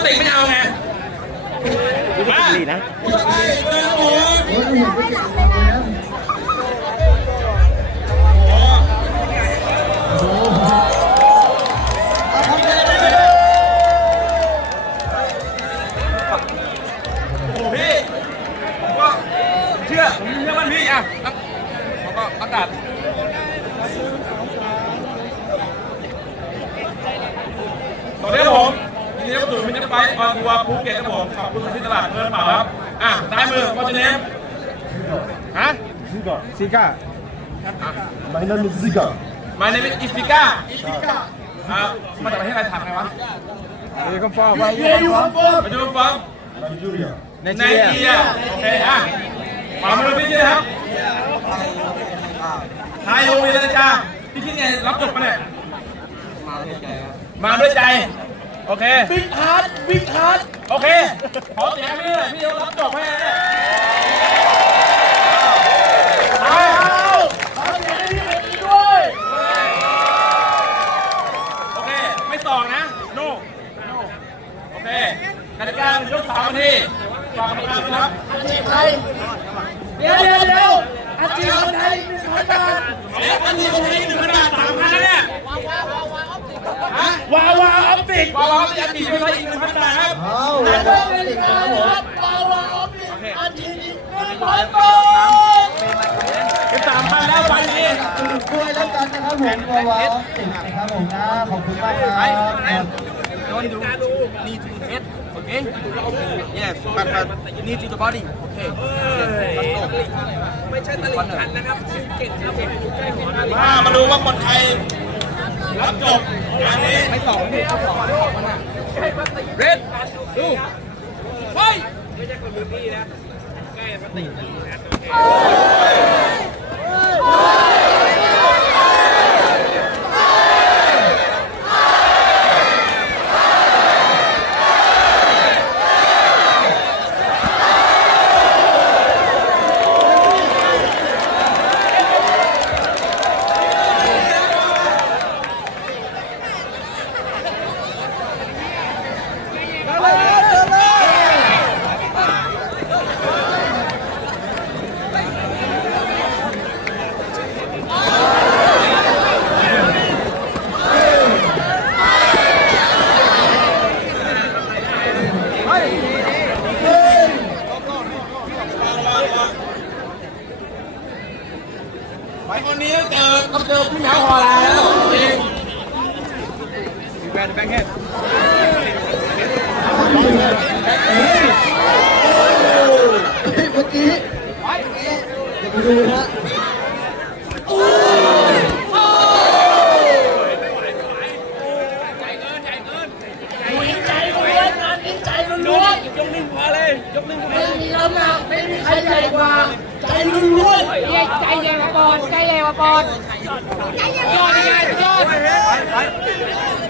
เราเลยมติไม่เอาไงมาดีนะ ซ้ายมือวอชเนมฮะ Sika. My name is Zika. My name is Ifika อ่ามาจากประเทศอะไรถามไงวะ Where you come from? มาดูฟัง Nigeria. ในเกียโอเคอะมามาดูพี่นี่นะครับทายโรงเรียนเลยจ้าพี่คิดไงรับจบมาเนี่ยมาด้วยใจ โอเค บิ๊กฮาร์ดบิ๊กฮาร์ดโอเค ขอเสียงพี่เลยพี่เขารับจบให้เนี่ยเอาขอเสียงให้พี่เลยด้วย โอเค ไม่ต่อนะ โน่โอเคกติกายกสามนาทีฝากกรรมการนะครับเดี๋ยวเดี๋ยวเดี๋ยวอาชีพคนไทยหนึ่งพันบาทเอ๊ะอันนี้คนนี้หนึ่งพันบาทสามพันแล้วเนี่ย วาวาออปติกวาวาจะตีไปอีกหนึ่งพันบาทครับแต่เพื่อเป็นการครับวาวาออปติกอาชีพหนึ่งพันบาทเป็นสามพันแล้ววันนี้ด้วยแล้วกันนะครับผมวาวาออฟติกนะครับผมนะขอบคุณมากครับ Don't do knee to the head, okay? Yes, but but knee to the body, okay? Let's ไม่ใช่ตลิ่งชันนะครับเก่งครับผมมามาดูว่าคนไทย รับจบงานนี้ไม่สองพี่สองเรดดูไฟไปคนนี้ต้องเจอต้องเจอพี่แมวฮอลาแล้วจริง แบนแบงค์เฮดเมื่อกี้เดี๋ยวไปดูนะใจล้วนงานนี้ใจล้วนยกหนึ่งพอเลยยกหนึ่งไม่มีน้ำนักไม่มีใครใหญ่กว่า ใจล้วนใจเย็นมาก่อนใจเย็นมาก่อนยอดยังไงยอด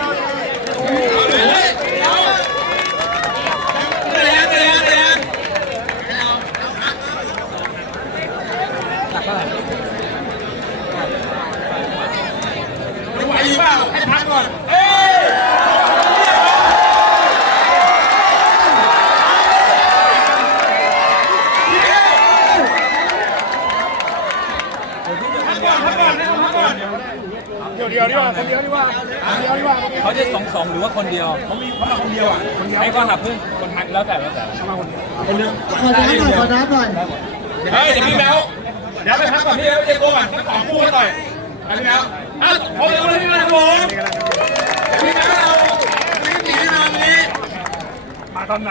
เดี๋ยวเดี๋ยวเดี๋ยวไม่ไหวอยู่เปล่าให้พักก่อนเอ้ยพักก่อนพักก่อนให้เขาพักก่อน เดี๋ยวเดี๋ยวดีกว่าคนเดียวดีกว่าคนเดียว ดีกว่าเขาจะสองสองหรือว่าคนเดียวเขามีเขามาคนเดียวอะให้ก็หับเพื่อนคนทักแล้วแต่แล้วแต่คนนึงขอน้ำหน่อยขอน้ำหน่อยเฮ้ยเดี๋ยวพี่แมวเดี๋ยวไปพักก่อนพี่เจ๊โก้ก่อนสักสองคู่กันหน่อยไปพี่แมวอะขอเดี๋ยวพี่แมวครับผมเดี๋ยวพี่แมวเราไม่ตีแน่นอนวันนี้มาตอนไหน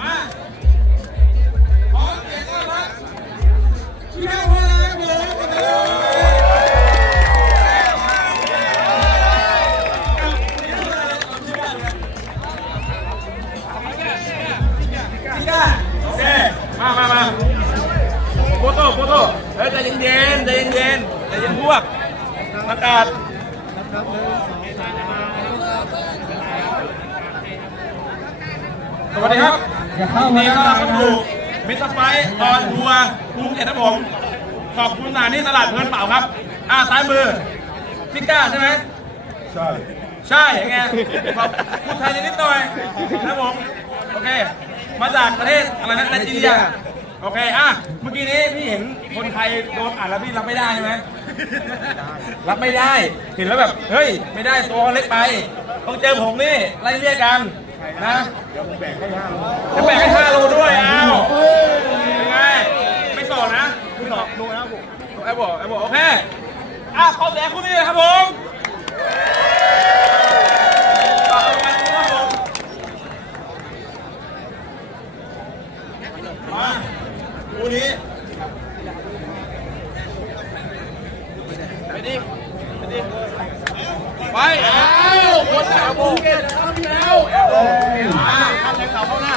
มาขอเสียงต้อนรับพี่แมว วัสดีครับอย่าเข้าวันมานี้ด้านต้อนในรับเข้านะสู่มิสเตอร์ไฟออนทัวร์กรุงเทพครับผมขอบคุณสถานที่ตลาดเงินเปล่าครับ อ่าซ้ายมือพิก้าใช่ไหมใช่ ใช่ไงบอกพูดไทยนิดหน่อยนะครับผมโอเค มาจากประเทศอะไรนะไนจีเรียโอเคอะเมื่อกี้นี้พี่เห็นคนไทยโดนอ่านแล้วพี่รับไม่ได้ใช่ไหมรับไม่ได้เห็นแล้วแบบเฮ้ยไม่ได้ตัวเขาเล็กไป ต้องเจอผมนี่ไล่เรียกกัน นะ เดี๋ยวแบ่งให้ห้าโลเดี๋ยวแบ่งให้ห้าโลด้วยอ้าวเป็นไงไม่สอนนะไม่สอนโนนะผมไอ้บอกไอ้บอกโอเคอะขอแสดงคู่นี้เลยครับผม มาดูนี้ไปดิไปดิไปเอาคนแถวภูเก็ตนะครับพี่แล้วมาท่านแรงเก่าเข้าหน้า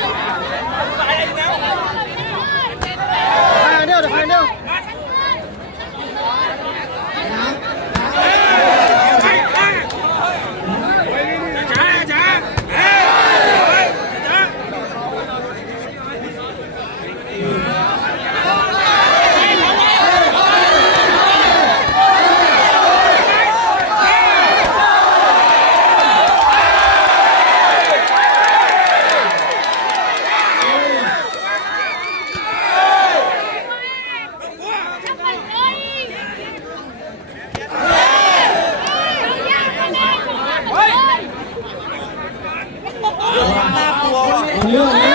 不让们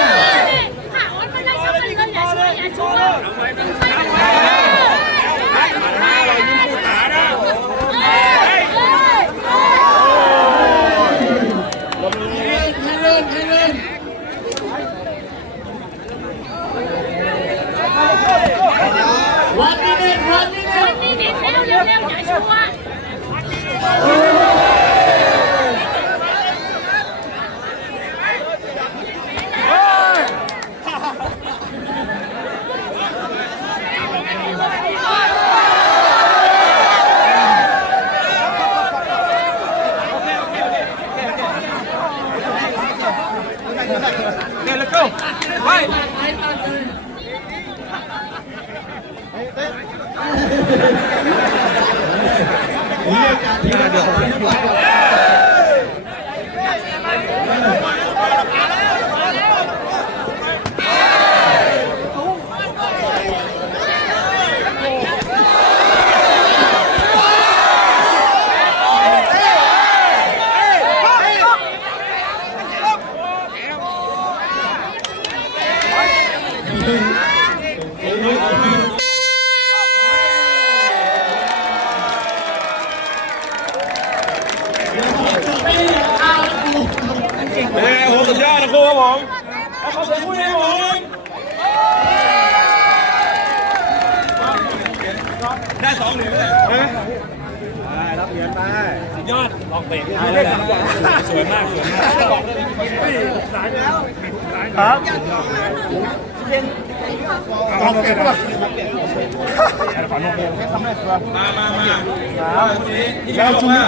go ไปเฮ้ยโอ้โหสุดยอดนะครูครับผมเอาขอเสียงพูดให้ผมได้สองเหรียญเลยได้รับเหรียญไป ยอดลองเบรกสวยมากสวยมากครับมามามาวันนี้ที่เราบอกว่า